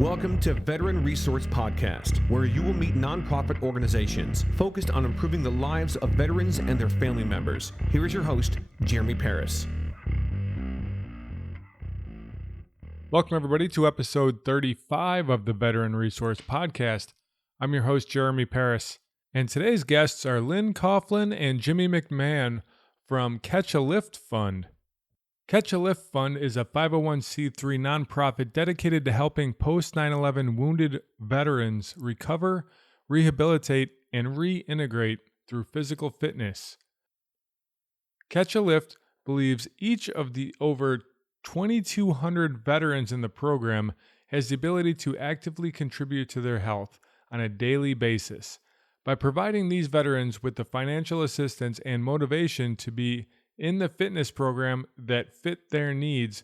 Welcome to Veteran Resource Podcast, where you will meet nonprofit organizations focused on improving the lives of veterans and their family members. Here is your host, Jeremy Paris. Welcome, everybody, to episode 35 of the Veteran Resource Podcast. I'm your host, Jeremy Paris, and today's guests are Lynn Coffland and Jimmy McMahon from Catch a Lift Fund. Catch a Lift Fund is a 501c3 nonprofit dedicated to helping post 9/11 wounded veterans recover, rehabilitate, and reintegrate through physical fitness. Catch a Lift believes each of the over 2,200 veterans in the program has the ability to actively contribute to their health on a daily basis. By providing these veterans with the financial assistance and motivation to be in the fitness program that fit their needs,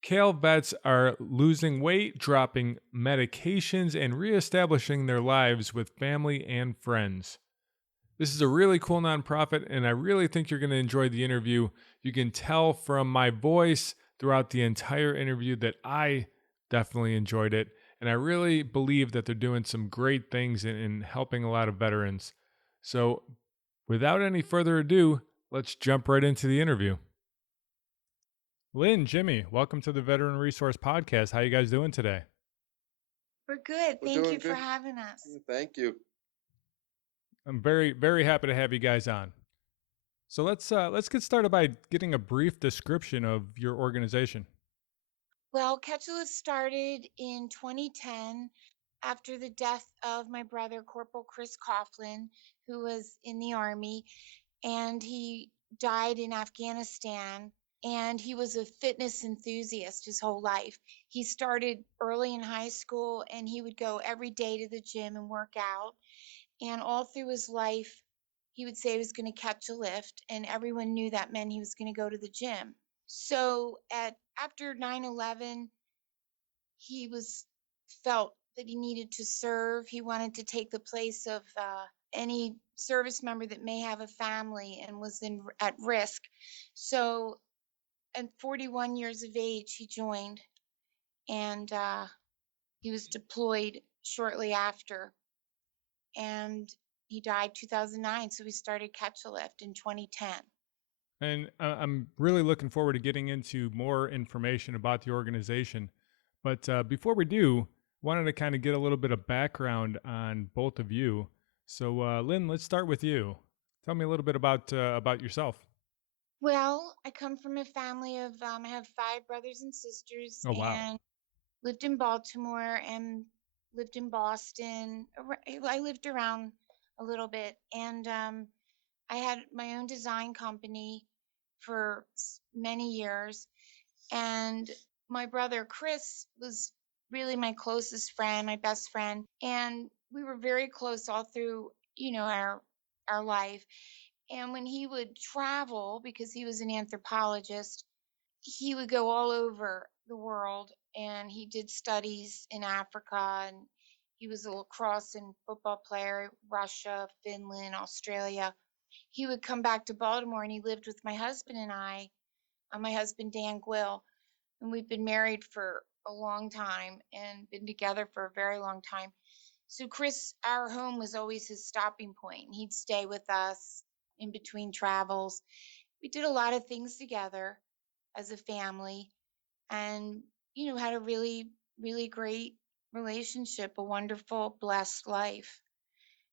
CAL vets are losing weight, dropping medications, and reestablishing their lives with family and friends. This is a really cool nonprofit, and I really think you're going to enjoy the interview. You can tell from my voice throughout the entire interview that I definitely enjoyed it, and I really believe that they're doing some great things in helping a lot of veterans. So without any further ado, let's jump right into the interview. Lynn, Jimmy, welcome to the Veteran Resource Podcast. How you guys doing today? We're good. Thank you for having us. Thank you. I'm very, very happy to have you guys on. So let's get started by getting a brief description of your organization. Well, Catch a Lift started in 2010 after the death of my brother, Corporal Chris Coffland, who was in the Army, and he died in Afghanistan. And he was a fitness enthusiast his whole life. He started early in high school, and he would go every day to the gym and work out. And all through his life, he would say he was going to catch a lift, and everyone knew that meant he was going to go to the gym. So after 9/11, he felt that he needed to serve. He wanted to take the place of any service member that may have a family and was at risk. So at 41 years of age, he joined, and he was deployed shortly after. And he died 2009, so we started Catch a Lift in 2010. And I'm really looking forward to getting into more information about the organization. But before we do, wanted to kind of get a little bit of background on both of you. So, Lynn, let's start with you. Tell me a little bit about yourself. Well, I come from a family of, I have 5 brothers and sisters. Oh, wow. And lived in Baltimore and lived in Boston. I lived around a little bit. And I had my own design company for many years. And my brother Chris was really my closest friend, my best friend. And we were very close all through, our life. And when he would travel, because he was an anthropologist, he would go all over the world, and he did studies in Africa, and he was a lacrosse and football player, Russia, Finland, Australia. He would come back to Baltimore, and he lived with my husband and I, my husband Dan Gwill, and we've been married for a long time and been together for a very long time. So Chris, our home was always his stopping point. He'd stay with us in between travels. We did a lot of things together as a family, and had a really, really great relationship, a wonderful, blessed life.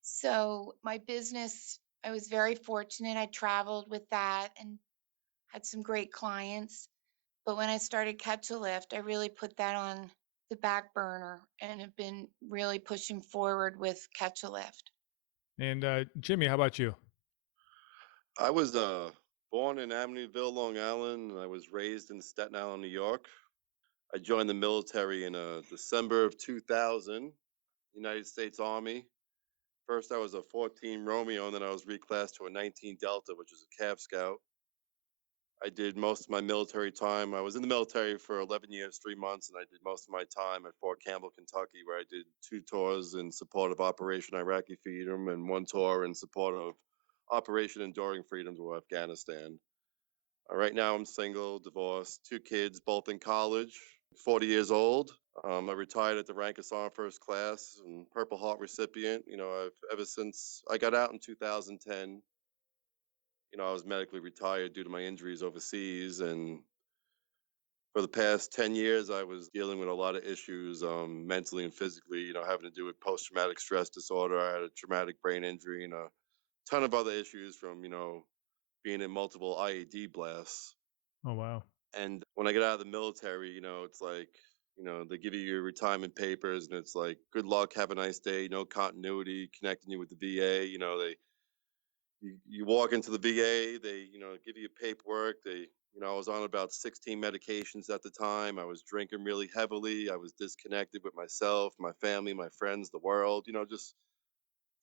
So my business, I was very fortunate. I traveled with that and had some great clients. But when I started Catch a Lift, I really put that on the back burner and have been really pushing forward with Catch a Lift. And Jimmy, how about you? I was born in Amityville, Long Island, and I was raised in Staten Island, New York. I joined the military in December of 2000, United States Army. First, I was a 14 Romeo, and then I was reclassed to a 19 Delta, which is a Cav Scout. I did most of my military time. I was in the military for 11 years, 3 months, and I did most of my time at Fort Campbell, Kentucky, where I did 2 tours in support of Operation Iraqi Freedom and 1 tour in support of Operation Enduring Freedom to Afghanistan. Right now, I'm single, divorced, 2 kids, both in college. 40 years old. I retired at the rank of Sergeant First Class and Purple Heart recipient. I've ever since I got out in 2010. I was medically retired due to my injuries overseas, and for the past 10 years, I was dealing with a lot of issues, mentally and physically. Having to do with post-traumatic stress disorder. I had a traumatic brain injury and a ton of other issues from being in multiple IED blasts. Oh, wow. And when I get out of the military, it's like, they give you your retirement papers and it's like, good luck, have a nice day, no continuity, connecting you with the VA. You walk into the VA, they, give you paperwork. I was on about 16 medications at the time. I was drinking really heavily. I was disconnected with myself, my family, my friends, the world, just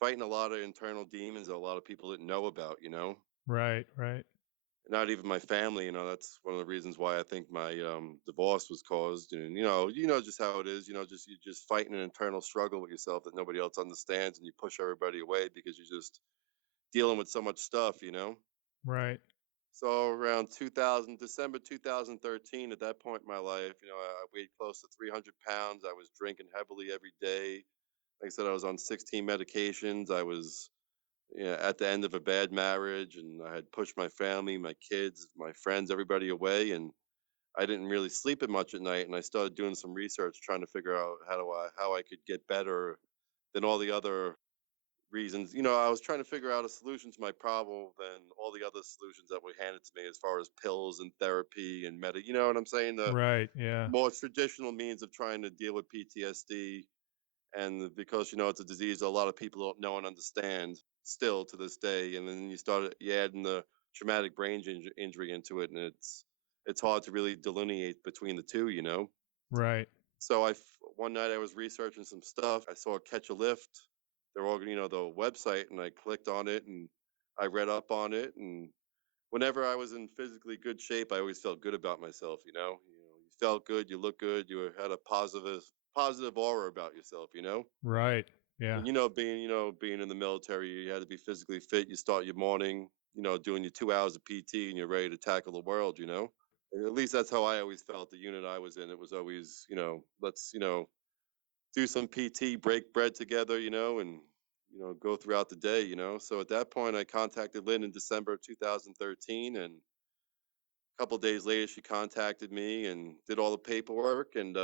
fighting a lot of internal demons that a lot of people didn't know about. Right, right, Not even my family. That's one of the reasons why I think my divorce was caused. And just how it is. Just you're just fighting an internal struggle with yourself that nobody else understands, and you push everybody away because you're just dealing with so much stuff. right. So around 2000, December 2013, at that point in my life, I weighed close to 300 pounds. I was drinking heavily every day. Like I said, I was on 16 medications. I was at the end of a bad marriage, and I had pushed my family, my kids, my friends, everybody away, and I didn't really sleep it much at night. And I started doing some research, trying to figure out how I could get better than all the other reasons. I was trying to figure out a solution to my problem than all the other solutions that were handed to me, as far as pills and therapy and You know what I'm saying? The Right, yeah. more traditional means of trying to deal with PTSD. And because it's a disease a lot of people don't know and understand still to this day, and then you adding the traumatic brain injury into it, and it's hard to really delineate between the two. Right, So one night I was researching some stuff. I saw Catch a Lift. They're all the website, and I clicked on it and I read up on it. And whenever I was in physically good shape, I always felt good about myself. You felt good, you look good, you had a positive aura about yourself. right. Yeah, And being in the military, you had to be physically fit. You start your morning, doing your 2 hours of PT, and you're ready to tackle the world. And at least that's how I always felt. The unit I was in, it was always, let's, do some PT, break bread together, and go throughout the day. So at that point, I contacted Lynn in December of 2013, and a couple days later, she contacted me and did all the paperwork. And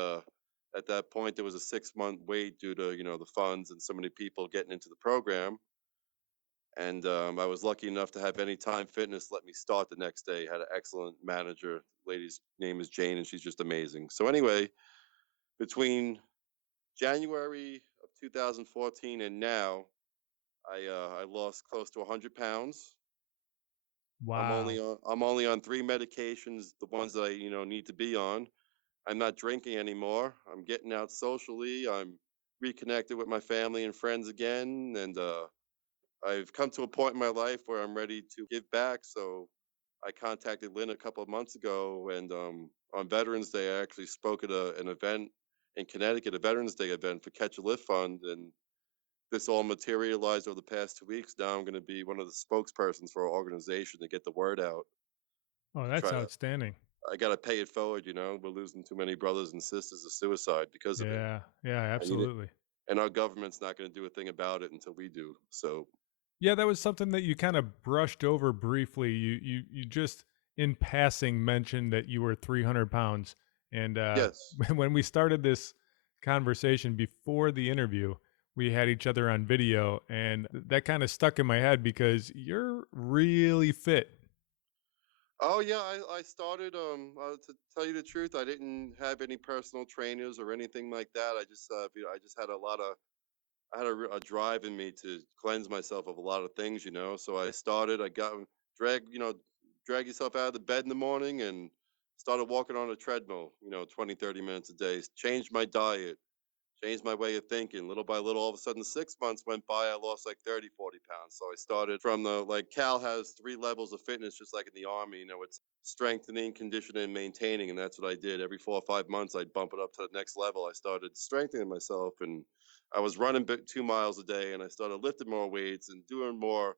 at that point, there was a 6-month wait due to the funds and so many people getting into the program. And I was lucky enough to have Anytime Fitness let me start the next day. Had an excellent manager. Lady's name is Jane, and she's just amazing. So anyway, between January of 2014 and now, I lost close to 100 pounds. wow. I'm only on 3 medications, the ones that I need to be on. I'm not drinking anymore. I'm getting out socially. I'm reconnected with my family and friends again, and I've come to a point in my life where I'm ready to give back. So I contacted Lynn a couple of months ago, and on Veterans Day, I actually spoke at an event in Connecticut, a Veterans Day event for Catch a Lift Fund, and this all materialized over the past 2 weeks. Now I'm going to be one of the spokespersons for our organization to get the word out. Oh, To that's try to, outstanding. I got to pay it forward. We're losing too many brothers and sisters to suicide because of it. Yeah, yeah, And, absolutely. and our government's not going to do a thing about it until we do. So Yeah, that was something that you kind of brushed over briefly. You just in passing mentioned that you were 300 pounds. And yes. when we started this conversation before the interview, we had each other on video, and that kind of stuck in my head because you're really fit. Oh yeah, I started to tell you the truth, I didn't have any personal trainers or anything like that. I just I just had I had a drive in me to cleanse myself of a lot of things. So I got drag yourself out of the bed in the morning and started walking on a treadmill, 20, 30 minutes a day. Changed my diet, changed my way of thinking little by little. All of a sudden, 6 months went by. I lost like 30, 40 pounds. So I started from like Cal has 3 levels of fitness, just like in the Army. It's strengthening, conditioning, and maintaining. And that's what I did. Every 4 or 5 months, I'd bump it up to the next level. I started strengthening myself, and I was running 2 miles a day, and I started lifting more weights and doing more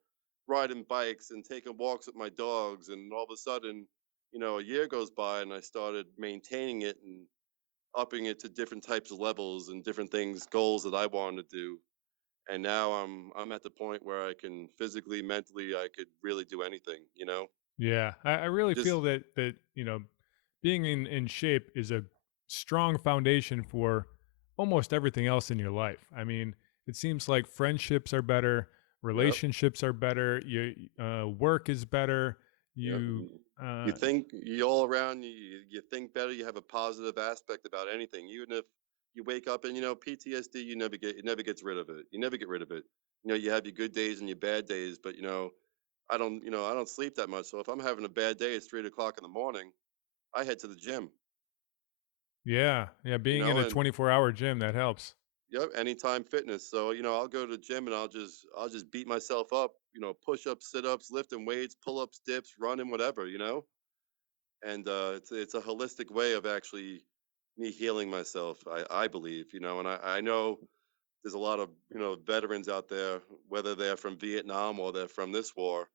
riding bikes and taking walks with my dogs. And all of a sudden, a year goes by, and I started maintaining it. And upping it to different types of levels and different things, goals that I wanted to do. And now I'm at the point where I can physically, mentally, I could really do anything, you know? Yeah, I really Just feel that being in shape is a strong foundation for almost everything else in your life. I mean, it seems like friendships are better, yep, relationships are better, your work is better. yep. You You think you all around you think better, you have a positive aspect about anything. Even if you wake up and PTSD, it never gets rid of it. You never get rid of it. You have your good days and your bad days, but I don't sleep that much. So if I'm having a bad day, it's 3 o'clock in the morning, I head to the gym. yeah, being in a And 24-hour gym that helps. yep, anytime fitness. So I'll go to the gym and I'll just beat myself up. Push ups, sit ups, lifting weights, pull ups, dips, running, whatever. And it's a holistic way of actually me healing myself. I believe, and I know there's a lot of veterans out there, whether they're from Vietnam or they're from this war,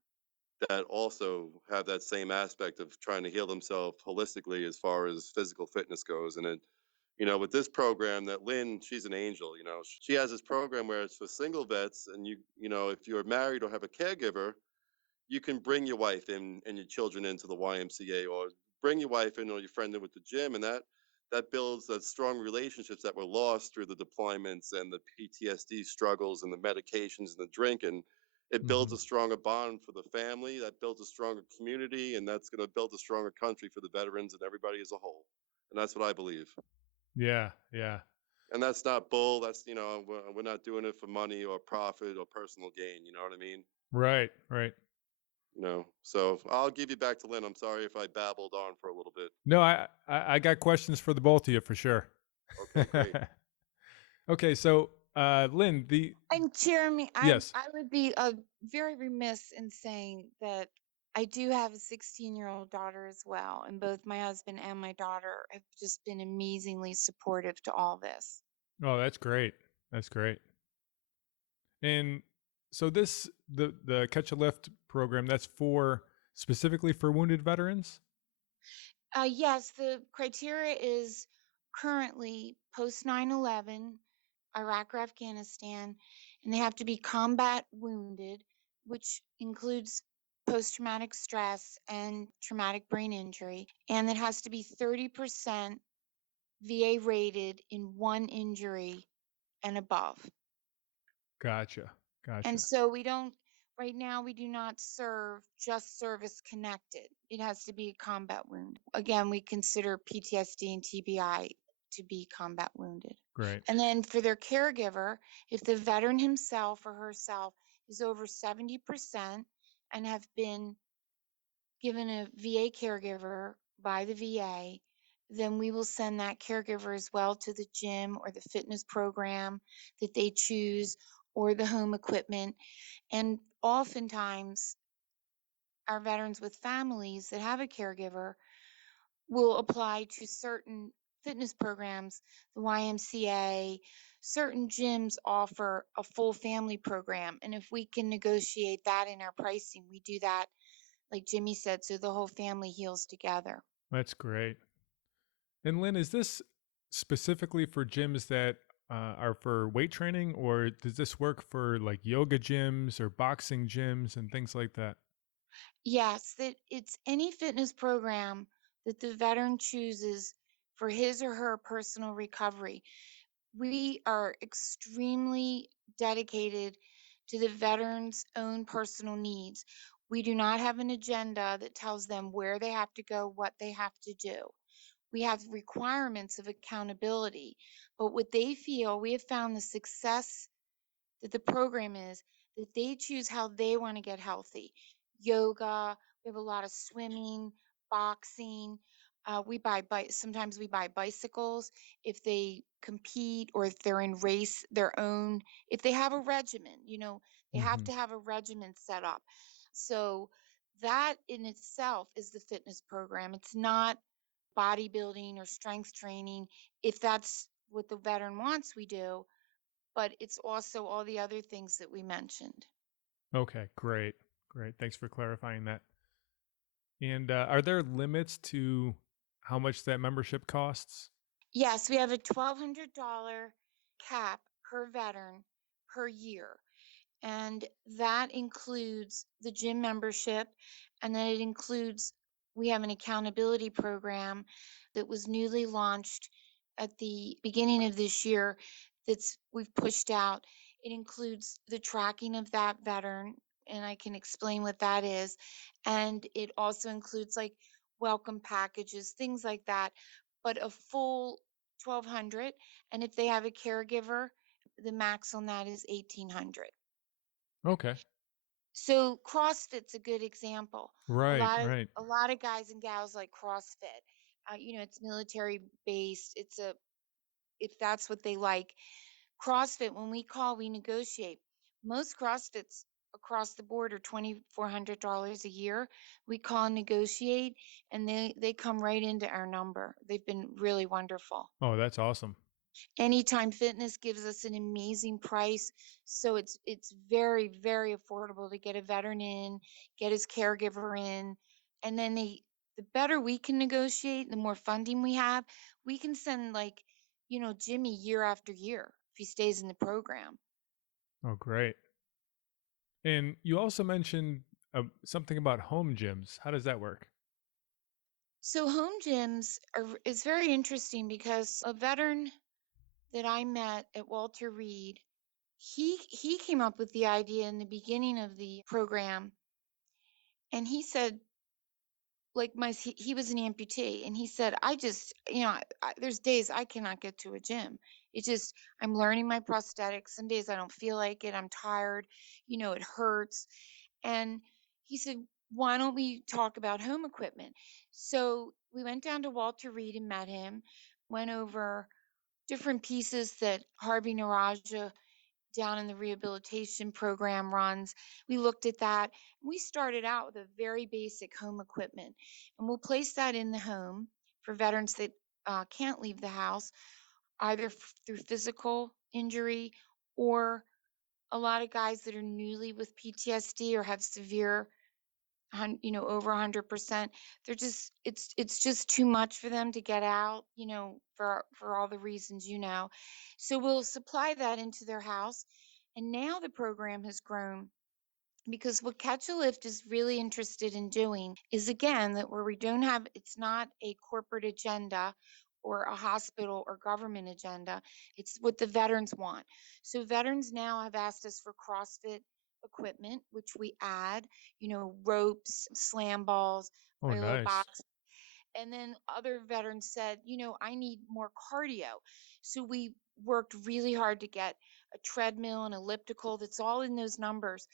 that also have that same aspect of trying to heal themselves holistically as far as physical fitness goes. And with this program that Lynn, she's an angel. She has this program where it's for single vets, and if you're married or have a caregiver, you can bring your wife in and your children into the YMCA, or bring your wife in or your friend in with the gym, and that builds that strong relationships that were lost through the deployments and the PTSD struggles and the medications and the drinking. It builds Hmm. a stronger bond for the family, that builds a stronger community, and that's going to build a stronger country for the veterans and everybody as a whole. And that's what I believe. Yeah, yeah, And that's not bull. That's we're not doing it for money or profit or personal gain. You know what I mean? right, right. So I'll give you back to Lynn. I'm sorry if I babbled on for a little bit. No, I got questions for the both of you for sure. Okay, great. Okay, so Lynn, And Jeremy, I yes. I would be very remiss in saying that I do have a 16-year-old daughter as well, and both my husband and my daughter have just been amazingly supportive to all this. Oh, that's great. That's great. And so the Catch a Lift program, that's for specifically for wounded veterans? Yes, the criteria is currently post 9/11, Iraq or Afghanistan, and they have to be combat wounded, which includes post traumatic stress and traumatic brain injury. And it has to be 30% VA rated in one injury and above. Gotcha. And Gotcha. so right now, we do not serve just service connected. It has to be a combat wound. Again, we consider PTSD and TBI to be combat wounded. Great. And then for their caregiver, if the veteran himself or herself is over 70% and have been given a VA caregiver by the VA, then we will send that caregiver as well to the gym or the fitness program that they choose or the home equipment. And oftentimes, our veterans with families that have a caregiver will apply to certain fitness programs, the YMCA. Certain gyms offer a full family program. And if we can negotiate that in our pricing, we do that, like Jimmy said, so the whole family heals together. That's great. And Lynn, is this specifically for gyms that are for weight training, or does this work for like yoga gyms or boxing gyms and things like that? Yes, that it's any fitness program that the veteran chooses for his or her personal recovery. We are extremely dedicated to the veterans' own personal needs. We do not have an agenda that tells them where they have to go, what they have to do. We have requirements of accountability, but what they feel, we have found the success that the program is that they choose how they want to get healthy. Yoga, we have a lot of swimming, boxing. Sometimes we buy bicycles if they compete or if they're in race their own. If they have a regimen, they have Hmm. to have a regimen set up. So that in itself is the fitness program. It's not bodybuilding or strength training. If that's what the veteran wants, we do, but it's also all the other things that we mentioned. Okay, great. Great. Thanks for clarifying that. And are there limits to how much that membership costs? Yes, we have a $1,200 cap per veteran per year. And that includes the gym membership, and then it includes we have an accountability program that was newly launched at the beginning of this year that's we've pushed out. It includes the tracking of that veteran, and I can explain what that is. And it also includes like welcome packages, things like that, but a full 1200. And if they have a caregiver, the max on that is 1800. Okay. So CrossFit's a good example. A Right, lot of right. a lot of guys and gals like CrossFit. It's military based. If that's what they like. CrossFit, when we call, we negotiate. Most CrossFits across the board are $2,400 a year. We call and negotiate, and they come right into our number. They've been really wonderful. Oh, that's awesome. Anytime Fitness gives us an amazing price, so it's very, very affordable to get a veteran in, get his caregiver in, and then the better we can negotiate, the more funding we have, we can send like, Jimmy year after year if he stays in the program. Oh, great. And you also mentioned something about home gyms. How does that work? So home gyms is very interesting because a veteran that I met at Walter Reed, he came up with the idea in the beginning of the program, and he said, like he was an amputee, and he said, I just, there's days I cannot get to a gym. It just, I'm learning my prosthetics. Some days I don't feel like it. I'm tired. It hurts. And he said, why don't we talk about home equipment? So we went down to Walter Reed and met him, went over different pieces that Harvey Naraja down in the rehabilitation program runs. We looked at that. We started out with a very basic home equipment, and we'll place that in the home for veterans that can't leave the house, either through physical injury or a lot of guys that are newly with PTSD or have severe, over 100%. They're just, it's just too much for them to get out, for all the reasons, So we'll supply that into their house. And now the program has grown because what Catch a Lift is really interested in doing is, again, that where we don't have, it's not a corporate agenda or a hospital or government agenda. It's what the veterans want. So veterans now have asked us for CrossFit equipment, which we add, ropes, slam balls, Oh, a little nice. box. And then other veterans said, I need more cardio. So we worked really hard to get a treadmill and elliptical that's all in those numbers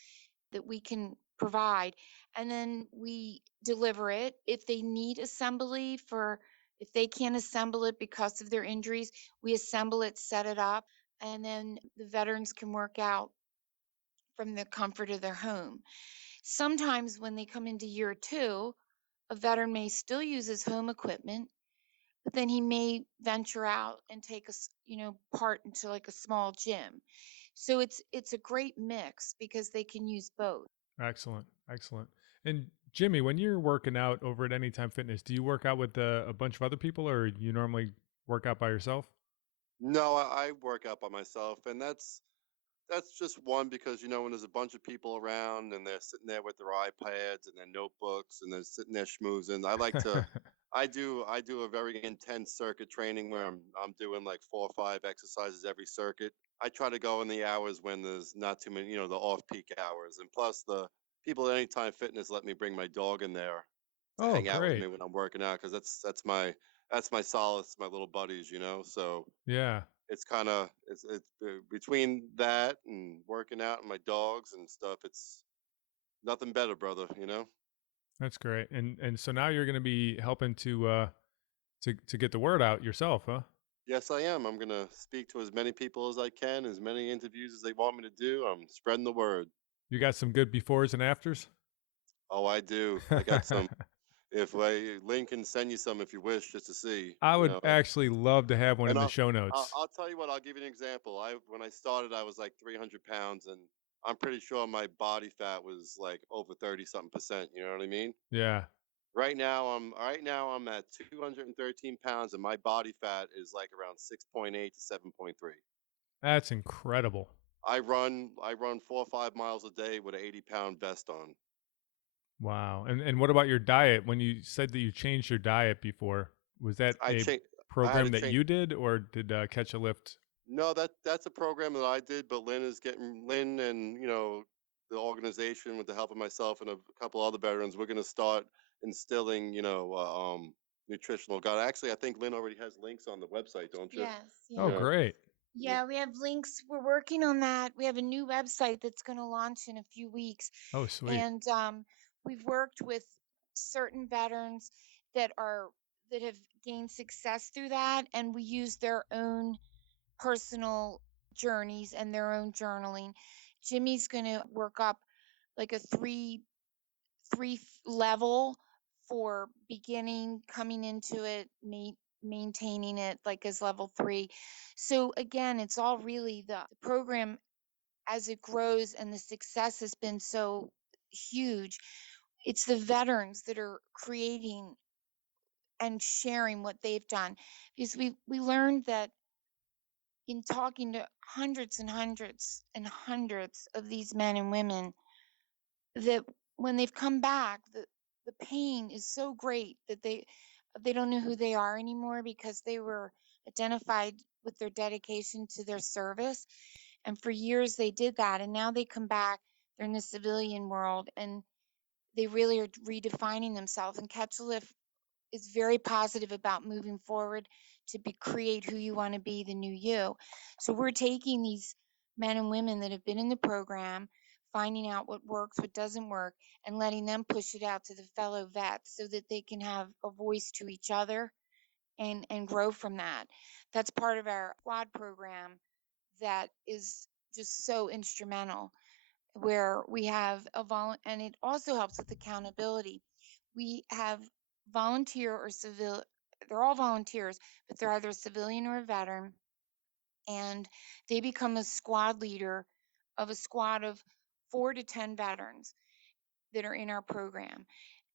that we can provide. And then we deliver it. If they need assembly if they can't assemble it because of their injuries, we assemble it, set it up, and then the veterans can work out from the comfort of their home. Sometimes when they come into year two, a veteran may still use his home equipment, but then he may venture out and take part into like a small gym. So it's a great mix because they can use both. Excellent. Excellent. And Jimmy, when you're working out over at Anytime Fitness, do you work out with a bunch of other people or you normally work out by yourself? No, I work out by myself, and that's just one because when there's a bunch of people around and they're sitting there with their iPads and their notebooks and they're sitting there schmoozing. I do a very intense circuit training where I'm doing like 4 or 5 exercises every circuit. I try to go in the hours when there's not too many, the off peak hours, and plus the people at Anytime Fitness let me bring my dog in there to Oh, hang out with me great. when I'm working out because that's my solace, my little buddies. So Yeah, it's between that and working out and my dogs and stuff. It's nothing better, brother. that's great. And so now you're going to be helping to get the word out yourself, huh? Yes, I am. I'm gonna speak to as many people as I can, as many interviews as they want me to do. I'm spreading the word. You got some good befores and afters? Oh, I do. I got some. If Lynn can send you some if you wish, just to see. I would actually love to have one And in the I'll, show I'll notes. I'll tell you what. I'll give you an example. When I started, I was like 300 pounds, and I'm pretty sure my body fat was like over 30 something percent. You know what I mean? Yeah. Right now I'm at 213 pounds, and my body fat is like around 6.8 to 7.3. That's incredible. I run 4 or 5 miles a day with an 80-pound vest on. Wow. And what about your diet? When you said that you changed your diet before, was that I a change. I had program to that change. you did, or did Catch a Lift? No, that's a program that I did, but Lynn and the organization with the help of myself and a couple other veterans, we're gonna start instilling nutritional guide. Actually, I think Lynn already has links on the website, don't you? Yes, Oh, yeah. Yeah. great. Yeah. Yeah, we have links. We're working on that. We have a new website that's going to launch in a few weeks. Oh, sweet. And we've worked with certain veterans that are that have gained success through that, and we use their own personal journeys and their own journaling. Jimmy's going to work up like a level for beginning, coming into it, maintaining it like as level 3. So again, it's all really the program as it grows, and the success has been so huge. It's the veterans that are creating and sharing what they've done, because we learned that in talking to hundreds and hundreds and hundreds of these men and women, that when they've come back, the pain is so great that they don't know who they are anymore, because they were identified with their dedication to their service, and for years they did that, and now they come back, they're in the civilian world, and they really are redefining themselves. And Catch a Lift is very positive about moving forward to create who you want to be, the new you. So we're taking these men and women that have been in the program, finding out what works, what doesn't work, and letting them push it out to the fellow vets so that they can have a voice to each other and grow from that. That's part of our squad program that is just so instrumental, where we have and it also helps with accountability. We have volunteer or civil, they're all volunteers, but they're either a civilian or a veteran, and they become a squad leader of a squad of 4 to 10 veterans that are in our program.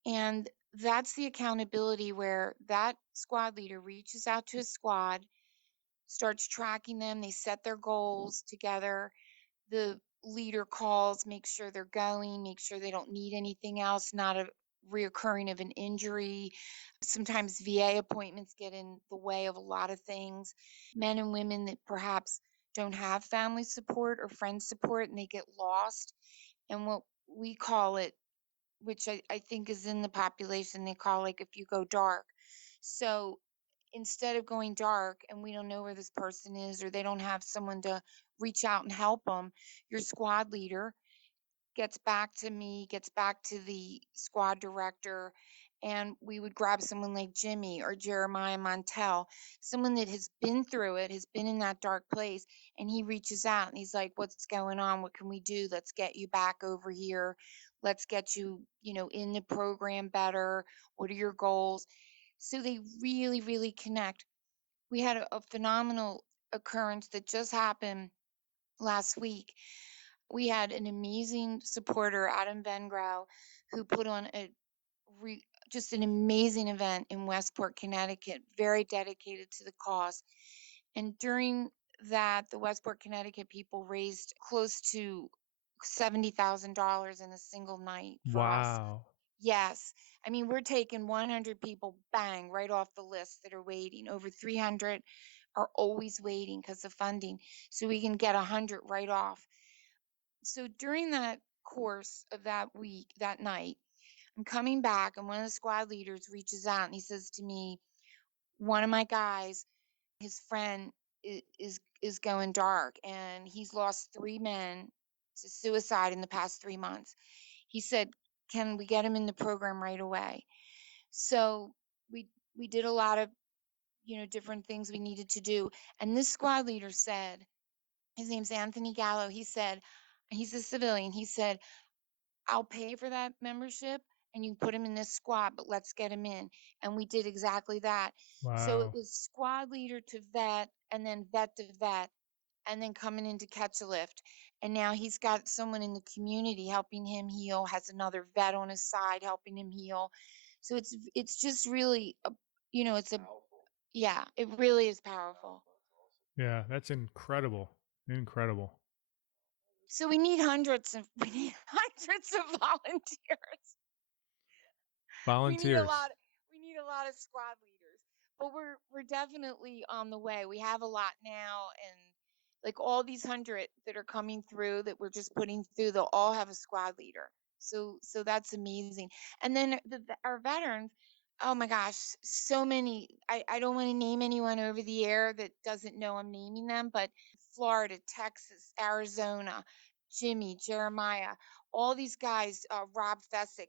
And that's the accountability, where that squad leader reaches out to a squad, starts tracking them, they set their goals together, the leader calls, make sure they're going, make sure they don't need anything else, not a reoccurring of an injury. Sometimes VA appointments get in the way of a lot of things. Men and women that perhaps don't have family support or friend support, and they get lost. And what we call it, which I think is in the population, they call, like, if you go dark. So instead of going dark and we don't know where this person is, or they don't have someone to reach out and help them, your squad leader gets back to me, gets back to the squad director, and we would grab someone like Jimmy or Jeremiah Montel, someone that has been through it, has been in that dark place, and he reaches out and he's like, "What's going on? What can we do? Let's get you back over here. Let's get you, in the program better. What are your goals?" So they really, really connect. We had a phenomenal occurrence that just happened last week. We had an amazing supporter, Adam Vengrow, who put on just an amazing event in Westport, Connecticut, very dedicated to the cause. And during that, the Westport, Connecticut people raised close to $70,000 in a single night for us. Wow. Yes. I mean, we're taking 100 people, bang, right off the list that are waiting. Over 300 are always waiting because of funding. So we can get 100 right off. So during that course of that week, that night, I'm coming back, and one of the squad leaders reaches out and he says to me, one of my guys, his friend is going dark, and he's lost 3 men to suicide in the past 3 months. He said, "Can we get him in the program right away?" So we did a lot of different things we needed to do, and this squad leader said, his name's Anthony Gallo. He said, he's a civilian. He said, "I'll pay for that membership and you can put him in this squad, but let's get him in." And we did exactly that. So it Wow. was squad leader to vet, and then vet to vet, and then coming into Catch a Lift. And now he's got someone in the community helping him heal, has another vet on his side helping him heal. So it's just really it's a yeah, it really is powerful. Yeah, that's incredible. Incredible. So we need hundreds of we need hundreds of volunteers. we need a Volunteers. lot we need a lot of squad leaders, but we're definitely on the way. We have a lot now, and like all these 100 that are coming through that we're just putting through, they'll all have a squad leader. So that's amazing. And then our veterans, oh my gosh, so many. I don't want to name anyone over the air that doesn't know I'm naming them, but Florida, Texas, Arizona, Jimmy, Jeremiah, all these guys, Rob Fessick,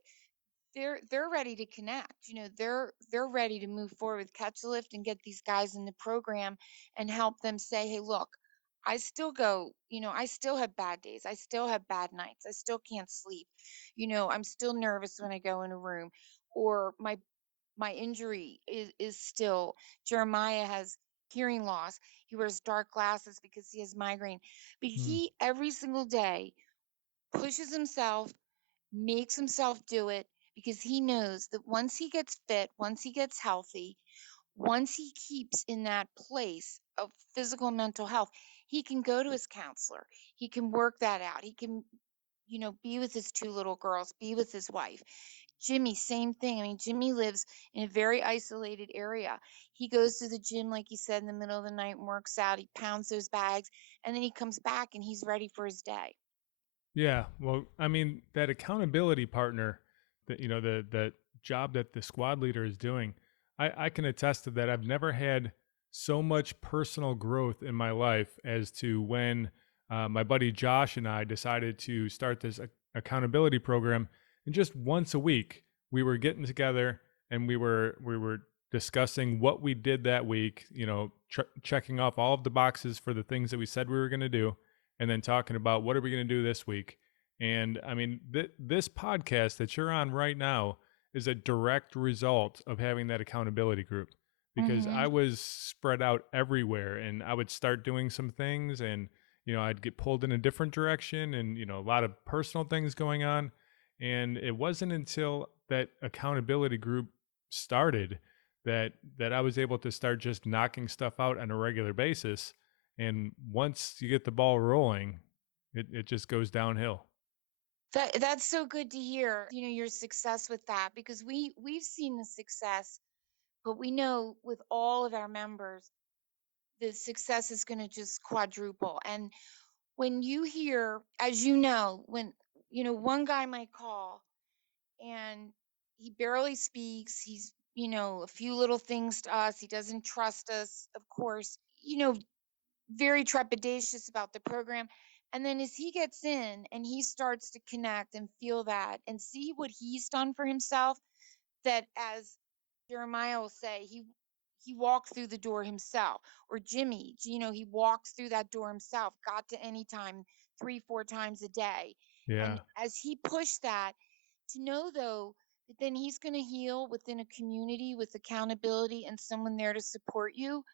they're ready to connect. They're ready to move forward with Catch a Lift and get these guys in the program and help them say, hey, look, I still go, I still have bad days, I still have bad nights, I still can't sleep, I'm still nervous when I go in a room, or my injury is still. Jeremiah has hearing loss. He wears dark glasses because he has migraine, but Mm. he every single day pushes himself, makes himself do it, because he knows that once he gets fit, once he gets healthy, once he keeps in that place of physical and mental health, he can go to his counselor. He can work that out. He can, be with his two little girls, be with his wife. Jimmy, same thing. I mean, Jimmy lives in a very isolated area. He goes to the gym, like you said, in the middle of the night and works out. He pounds those bags, and then he comes back and he's ready for his day. Yeah, well, I mean, that accountability partner, that that job that the squad leader is doing, I can attest to that. I've never had so much personal growth in my life as to when my buddy Josh and I decided to start this accountability program. And just once a week, we were getting together and we were discussing what we did that week. Checking off all of the boxes for the things that we said we were going to do, and then talking about what are we going to do this week. And I mean, this podcast that you're on right now is a direct result of having that accountability group, because I Mm-hmm. was spread out everywhere and I would start doing some things, and I'd get pulled in a different direction, and a lot of personal things going on. And it wasn't until that accountability group started that I was able to start just knocking stuff out on a regular basis. And once you get the ball rolling, it just goes downhill. That's so good to hear, your success with that, because we've seen the success, but we know with all of our members, the success is going to just quadruple. And when you hear, as you know, when one guy might call and he barely speaks, he's a few little things to us, he doesn't trust us, of course, very trepidatious about the program. And then as he gets in and he starts to connect and feel that and see what he's done for himself, that, as Jeremiah will say, he walked through the door himself. Or Jimmy, he walks through that door himself, got to any time, 3 4 times a day. And Yeah. as he pushed that, to know though that then he's going to heal within a community with accountability and someone there to support you,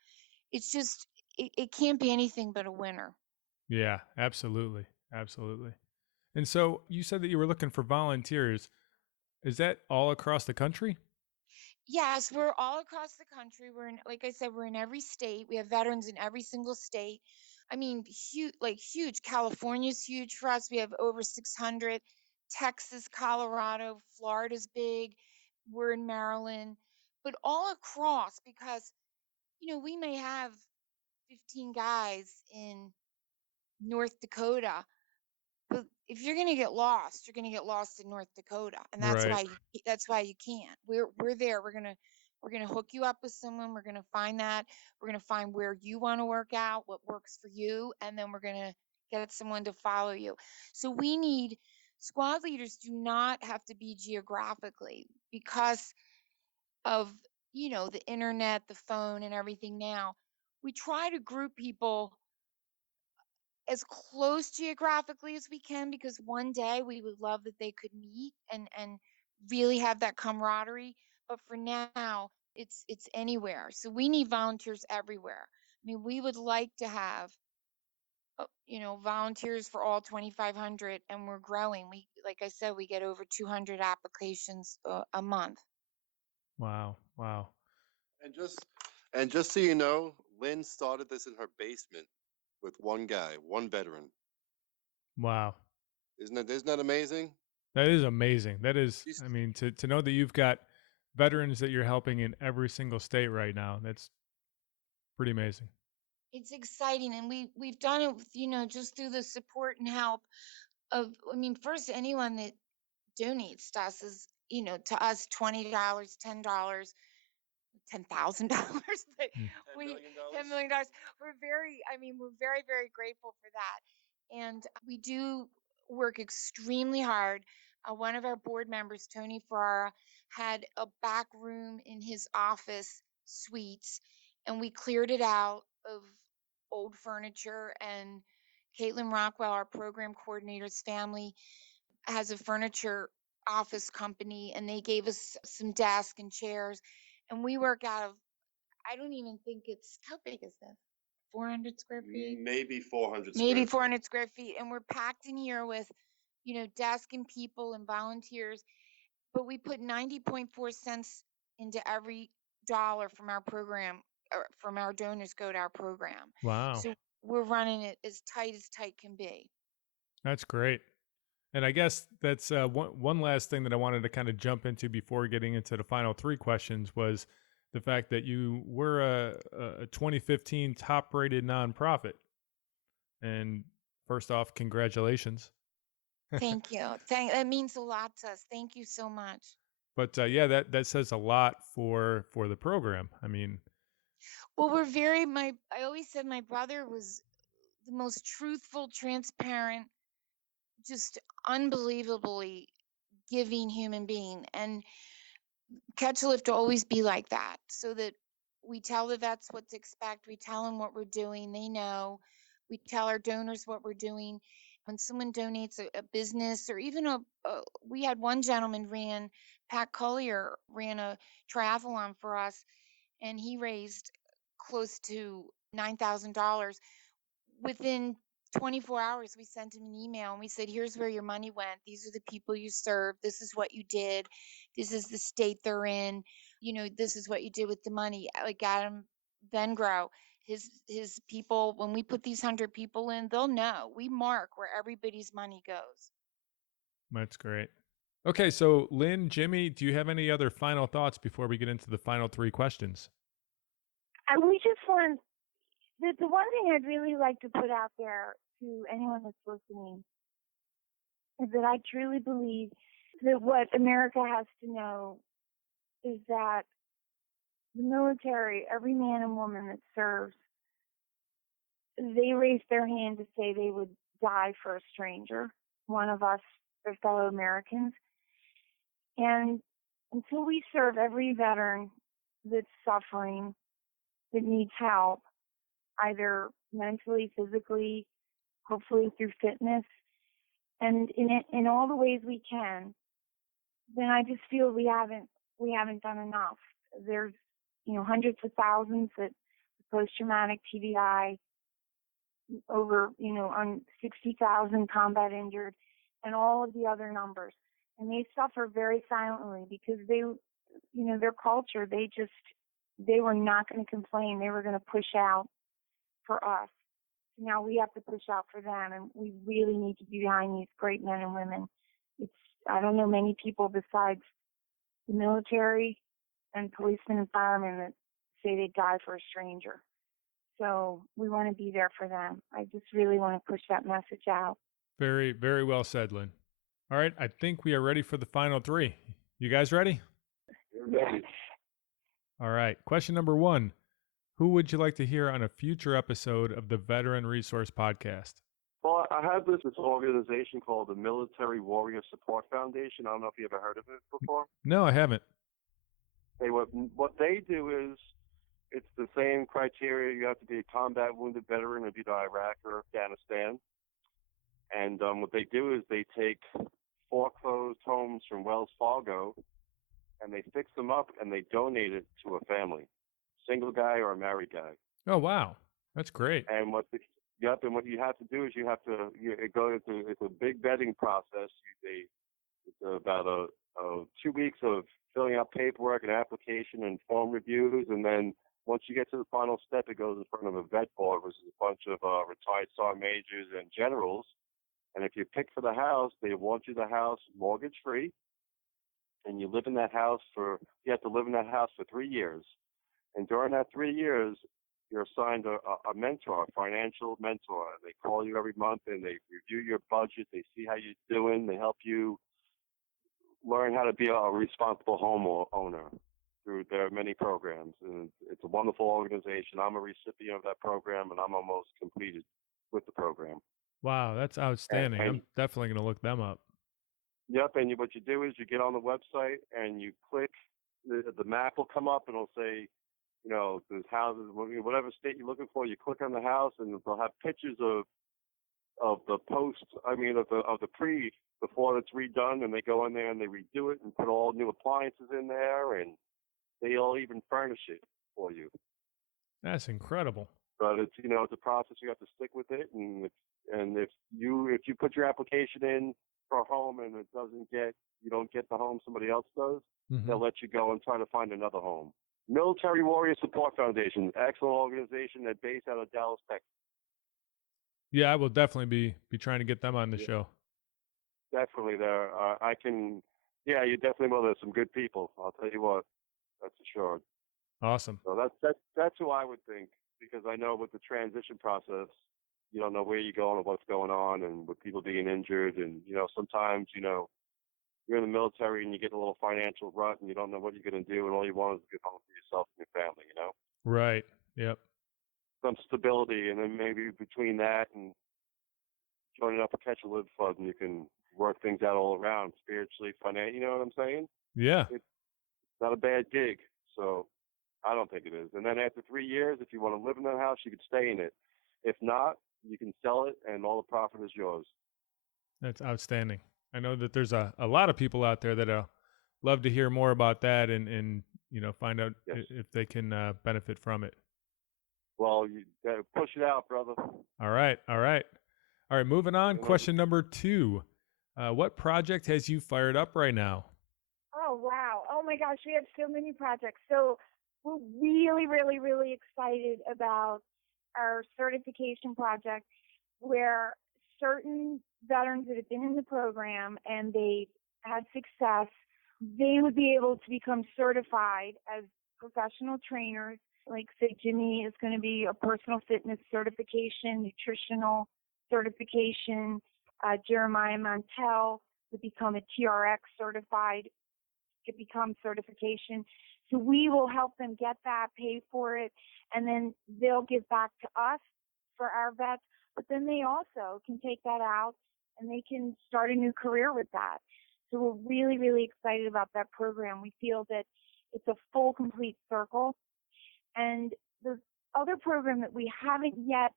it's just, it can't be anything but a winner. Yeah, absolutely. Absolutely. And so you said that you were looking for volunteers. Is that all across the country? Yes, we're all across the country. We're in, like I said, we're in every state. We have veterans in every single state. I mean, huge, like huge. California's huge for us. We have over 600. Texas, Colorado, Florida's big. We're in Maryland, but all across, because we may have 15 guys in North Dakota, but if you're gonna get lost, you're gonna get lost in North Dakota, and Right. that's why you can't. We're there. We're gonna hook you up with someone. We're gonna find that. We're gonna find where you want to work out, what works for you, and then we're gonna get someone to follow you. So we need squad leaders. Do not have to be geographically, because of the internet, the phone, and everything. Now we try to group people as close geographically as we can, because one day we would love that they could meet and really have that camaraderie, but for now it's anywhere. So we need volunteers everywhere. I mean, we would like to have volunteers for all 2,500, and we're growing. We, like I said, we get over 200 applications a month. Wow. Wow. And just so you know, Lynn started this in her basement with one guy, one veteran. Wow. Isn't that amazing? That is amazing. That is, She's I mean, to know that you've got veterans that you're helping in every single state right now, that's pretty amazing. It's exciting, and we've done it with, just through the support and help of, I mean, first, anyone that donates to us is, to us, $20, $10, $10,000, but Mm. $10 we million. $10 million. We're very, very grateful for that. And we do work extremely hard. One of our board members, Tony Ferrara, had a back room in his office suites, and we cleared it out of old furniture. And Caitlin Rockwell, our program coordinator's family, has a furniture office company, and they gave us some desks and chairs, and we work out of, I don't even think it's, how big is this? 400 square feet? Maybe 400 Maybe square feet. 400 square feet. And we're packed in here with, desk and people and volunteers. But we put 90.4 cents into every dollar from our program, or from our donors go to our program. Wow. So we're running it as tight can be. That's great. And I guess that's one last thing that I wanted to kind of jump into before getting into the final three questions was the fact that you were a 2015 top rated nonprofit. And first off, congratulations. Thank you. That means a lot to us. Thank you so much. But yeah, that says a lot for the program. I mean, Well, I always said my brother was the most truthful, transparent, just unbelievably giving human being. And Catch a Lift will always be like that, so that we tell the vets what to expect. We tell them what we're doing. They know. We tell our donors what we're doing. When someone donates a business, or even we had one gentleman Pat Collier ran a triathlon for us, and he raised close to $9,000. Within 24 hours, we sent him an email and we said, here's where your money went. These are the people you served. This is what you did. This is the state they're in. This is what you did with the money. Like Adam Vengro, his people, when we put these 100 people in, they'll know. We mark where everybody's money goes. that's great. Okay, so Lynn, Jimmy, do you have any other final thoughts before we get into the final three questions? We just want, the one thing I'd really like to put out there to anyone that's listening is that I truly believe that what America has to know is that the military, every man and woman that serves, they raised their hand to say they would die for a stranger, one of us, their fellow Americans. And until we serve every veteran that's suffering, that needs help, either mentally, physically, hopefully through fitness, and in all the ways we can, then I just feel we haven't done enough. There's hundreds of thousands that post-traumatic TBI, over on 60,000 combat injured, and all of the other numbers, and they suffer very silently because their culture, they were not going to complain. They were going to push out for us. Now we have to push out for them, and we really need to be behind these great men and women. I don't know many people besides the military and policemen and firemen that say they die for a stranger. So we want to be there for them. I just really want to push that message out. Very, very well said, Lynn. All right, I think we are ready for the final three. You guys ready? Yes. All right, question number one. Who would you like to hear on a future episode of the Veteran Resource Podcast? Well, I have this organization called the Military Warrior Support Foundation. I don't know if you ever heard of it before. No, I haven't. What they do is, it's the same criteria. You have to be a combat wounded veteran of either Iraq or Afghanistan. And what they do is they take foreclosed homes from Wells Fargo and they fix them up and they donate it to a family, single guy or a married guy. Oh, wow. That's great. And what you have to do is it's a big vetting process. It's about 2 weeks of filling out paperwork and application and form reviews, and then once you get to the final step, it goes in front of a vet board, which is a bunch of retired sergeant majors and generals. And if you pick for the house, they want you the house mortgage-free, and you have to live in that house for 3 years. And during that 3 years, you're assigned a mentor, a financial mentor. They call you every month, and they review your budget. They see how you're doing. They help you learn how to be a responsible homeowner through their many programs. And it's a wonderful organization. I'm a recipient of that program, and I'm almost completed with the program. Wow, that's outstanding. And I'm definitely going to look them up. Yep, and what you do is you get on the website and you click, the map will come up and it'll say, there's houses, whatever state you're looking for, you click on the house and they'll have pictures of the post, of the before it's redone, and they go in there and they redo it and put all new appliances in there, and they'll even furnish it for you. That's incredible. But it's it's a process. You have to stick with it, and if you put your application in for a home and you don't get the home somebody else does, they'll let you go and try to find another home. Military Warrior Support Foundation, excellent organization. They're based out of Dallas, Texas. Yeah, I will definitely be trying to get them on the show. Definitely, you definitely will. There's some good people. I'll tell you what, that's for sure. Awesome. So that's who I would think, because I know with the transition process, you don't know where you're going or what's going on, and with people being injured, and sometimes you're in the military and you get a little financial rut and you don't know what you're going to do, and all you want is a good home for yourself and your family. Right. Yep. Some stability, and then maybe between that and joining up a Catch a Live Fund, you can work things out all around, spiritually, financially. You know what I'm saying? Yeah. It's not a bad gig, so I don't think it is. And then after 3 years, if you want to live in that house, you can stay in it. If not, you can sell it, and all the profit is yours. That's outstanding. I know that there's a lot of people out there that love to hear more about that and find out if they can benefit from it. Well, you gotta push it out, brother. All right. Moving on. Question number 2. What project has you fired up right now? Oh, wow. Oh, my gosh. We have so many projects. So we're really, really, really excited about our certification project, where certain veterans that have been in the program and they had success, they would be able to become certified as professional trainers. Like, say, Jimmy is going to be a personal fitness certification, nutritional certification. Jeremiah Montel would become a TRX certified, could become certification. So we will help them get that, pay for it, and then they'll give back to us for our vets. But then they also can take that out and they can start a new career with that. So we're really, really excited about that program. We feel that it's a full, complete circle. And the other program that we haven't yet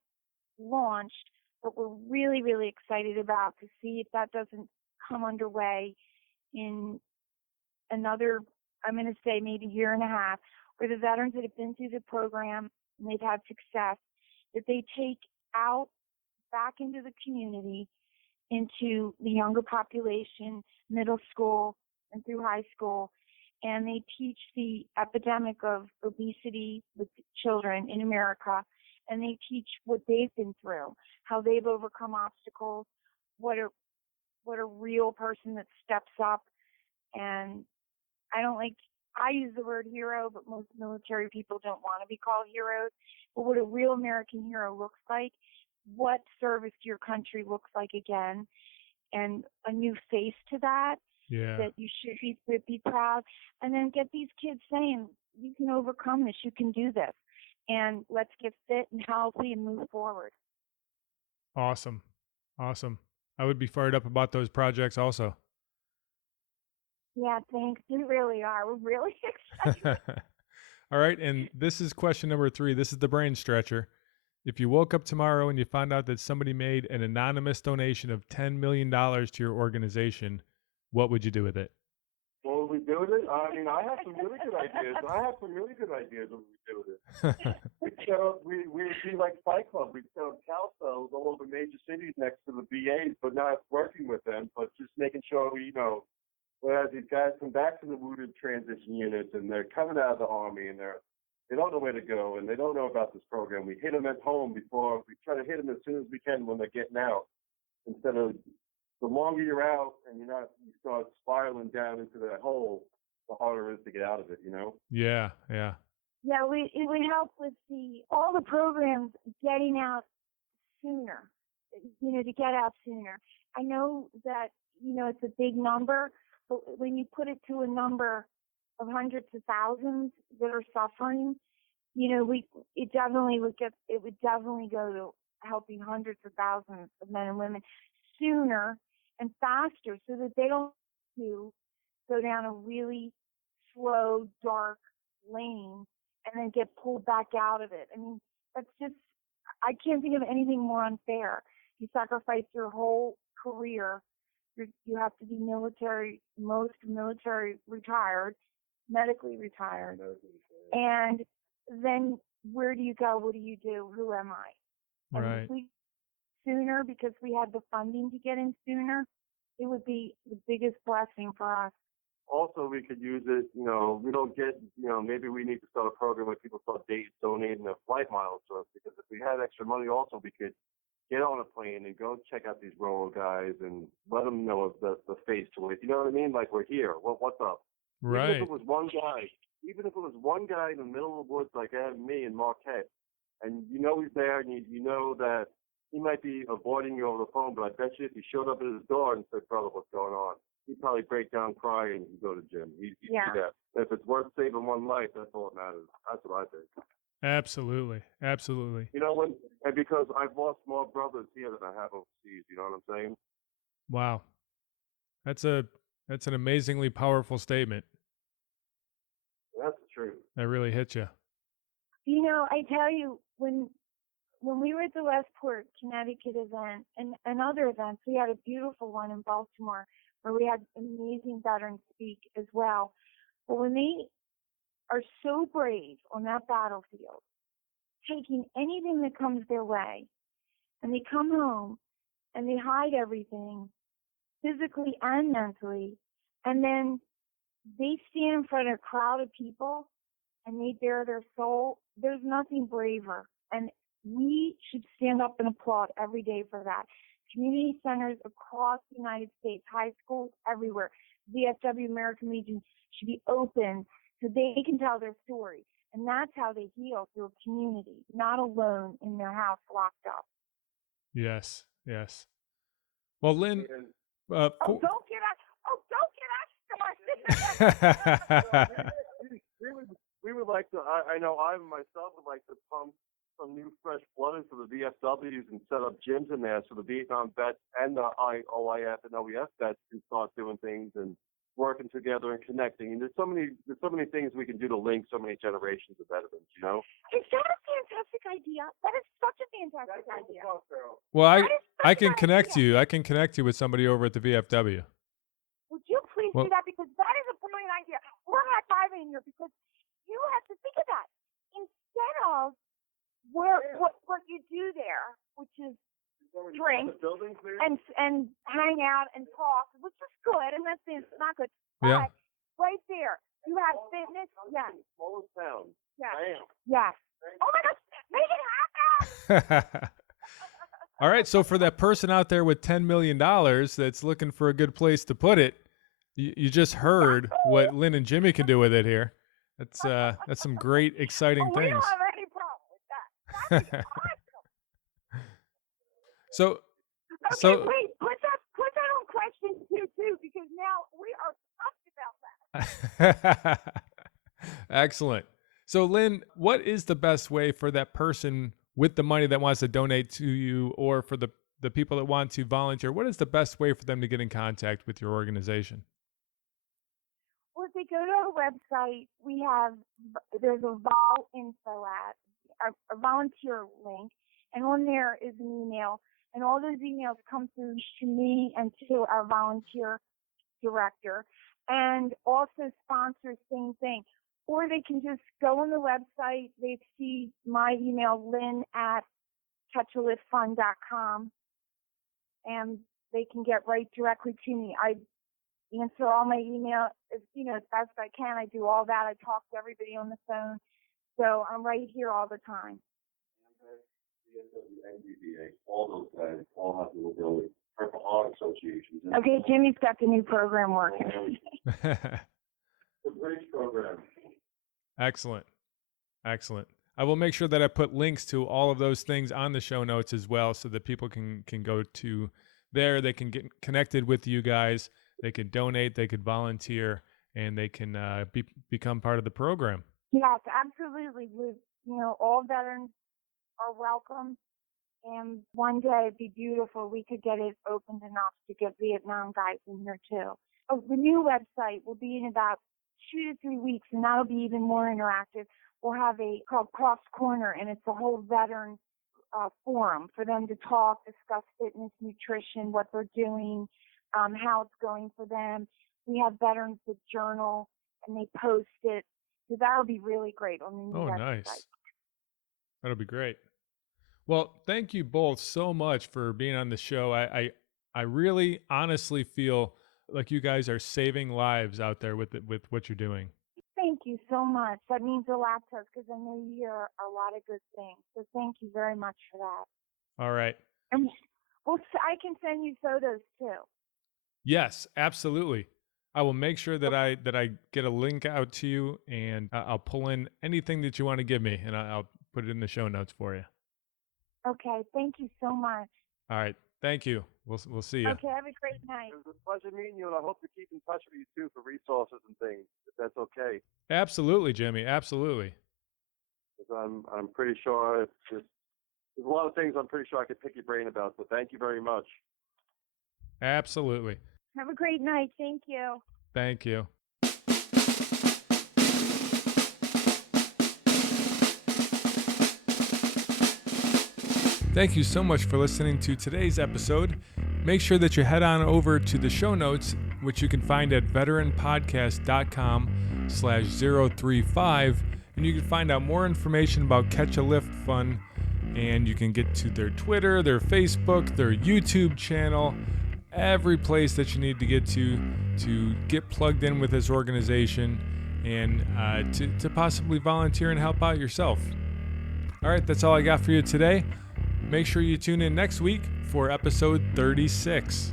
launched, but we're really, really excited about to see if that doesn't come underway in another, I'm going to say maybe year and a half, where the veterans that have been through the program and they've had success, that they take out back into the community, into the younger population, middle school and through high school, and they teach the epidemic of obesity with children in America, and they teach what they've been through, how they've overcome obstacles, what a real person that steps up. And I use the word hero, but most military people don't want to be called heroes. But what a real American hero looks like, what service to your country looks like again, and a new face to that. Yeah. That you should be proud, and then get these kids saying, you can overcome this, you can do this, and let's get fit and healthy and move forward. Awesome. I would be fired up about those projects also. Yeah, thanks. We really are. We're really excited. All right, and this is question number 3. This is the brain stretcher. If you woke up tomorrow and you found out that somebody made an anonymous donation of $10 million to your organization, what would you do with it? What would we do with it? I mean, I have some really good ideas. What we do with it. We would be like Fight Club. We'd set up cow cells all over major cities next to the VAs, but not working with them, but just making sure we, Whereas these guys come back to the wounded transition units and they're coming out of the Army and they don't know where to go and they don't know about this program. We hit them at home before we try to hit them as soon as we can when they're getting out. Instead of the longer you're out and you start spiraling down into that hole, the harder it is to get out of it, you know? Yeah. Yeah, it would help with all the programs getting out sooner, to get out sooner. I know that, it's a big number, but when you put it to a number of hundreds of thousands that are suffering, it would definitely go to helping hundreds of thousands of men and women sooner and faster so that they don't have to go down a really slow, dark lane and then get pulled back out of it. I mean, I can't think of anything more unfair. You sacrifice your whole career. You have to be most military retired, medically retired. And then where do you go? What do you do? Who am I? Right. And if we sooner because we had the funding to get in sooner, it would be the biggest blessing for us. Also, we could use it, we don't get, maybe we need to start a program where people start donating their flight miles to us, because if we had extra money also, we could get on a plane and go check out these rural guys and let them know the face to it. You know what I mean? Like, we're here. What's up? Right. Even if it was one guy in the middle of the woods like me and Marquette, and he's there, and you know that he might be avoiding you over the phone, but I bet you if he showed up at his door and said, "Brother, what's going on?" he'd probably break down crying and go to gym. He'd do that. If it's worth saving one life, that's all that matters. That's what I think. Absolutely. And because I've lost more brothers here than I have overseas, you know what I'm saying? Wow. That's an amazingly powerful statement. That's the truth. That really hit you. I tell you, when we were at the Westport, Connecticut event and other events, we had a beautiful one in Baltimore where we had amazing veterans speak as well. But when they are so brave on that battlefield, taking anything that comes their way, and they come home and they hide everything, physically and mentally, and then they stand in front of a crowd of people and they bare their soul, there's nothing braver. And we should stand up and applaud every day for that. Community centers across the United States, high schools everywhere, VFW, American Legion should be open so they can tell their story. And that's how they heal, through a community, not alone in their house locked up. Yes. Well, Lynn, don't get us started. we would like to, I know I myself would like to pump some new fresh blood into the VFWs and set up gyms in there so the Vietnam vets and the OIF and OEF vets can start doing things and working together and connecting. And there's so many things we can do to link so many generations of veterans, Is that a fantastic idea? That is such a fantastic idea. Well, I can connect you. I can connect you with somebody over at the VFW. Would you please do that? Because that is a brilliant idea. We're high-fiving here because you have to think of that. Instead of what you do there, which is drink and hang out and talk, which is good, and that's not good. Yeah. But right there, you have fitness. Yes. Smallest town. Yes. Bam. Yes. Oh my gosh, make it happen! All right, so for that person out there with $10 million that's looking for a good place to put it, you just heard what Lynn and Jimmy can do with it here. That's some great, exciting things. We don't have any problem with that. That's awesome. So wait, put that on question too, because now we are pumped about that. Excellent. So Lynn, what is the best way for that person with the money that wants to donate to you, or for the people that want to volunteer? What is the best way for them to get in contact with your organization? Well, if they go to our website, there's a a volunteer link, and on there is an email, and all those emails come through to me and to our volunteer director, and also sponsors, same thing. Or they can just go on the website, they see my email, lynn@touchaliftfund.com, and they can get right directly to me. answer all my email, as best I can. I do all that. I talk to everybody on the phone. So I'm right here all the time. All those guys all have little buildings. Purple Heart Associations. Okay, Jimmy's got the new program working. The bridge program. Excellent. I will make sure that I put links to all of those things on the show notes as well, so that people can go to there. They can get connected with you guys. They could donate. They could volunteer, and they can become part of the program. Yes, absolutely. All veterans are welcome. And one day it'd be beautiful. We could get it opened enough to get Vietnam guys in here too. The new website will be in about 2 to 3 weeks, and that'll be even more interactive. We'll have a called Cross Corner, and it's a whole veteran forum for them to talk, discuss fitness, nutrition, what they're doing, how it's going for them. We have veterans that journal, and they post it. So that'll be really great on the new website. Nice. That'll be great. Well, thank you both so much for being on the show. I really honestly feel like you guys are saving lives out there with what you're doing. Thank you so much. That means a lot to us, because I know you hear a lot of good things. So thank you very much for that. All right. And I can send you photos too. Yes, absolutely. I will make sure that I get a link out to you, and I'll pull in anything that you want to give me, and I'll put it in the show notes for you. Okay. Thank you so much. All right. Thank you. We'll see you. Okay. Have a great night. It was a pleasure meeting you, and I hope to keep in touch with you too for resources and things, if that's okay. Absolutely, Jimmy. Absolutely. Because I'm pretty sure there's a lot of things I'm pretty sure I could pick your brain about. So thank you very much. Absolutely. Have a great night. Thank you. Thank you. Thank you so much for listening to today's episode. Make sure that you head on over to the show notes, which you can find at veteranpodcast.com/035, and you can find out more information about Catch a Lift Fund, and you can get to their Twitter, their Facebook, their YouTube channel, every place that you need to get to get plugged in with this organization, and to possibly volunteer and help out yourself. All right, that's all I got for you today. Make sure you tune in next week for episode 36.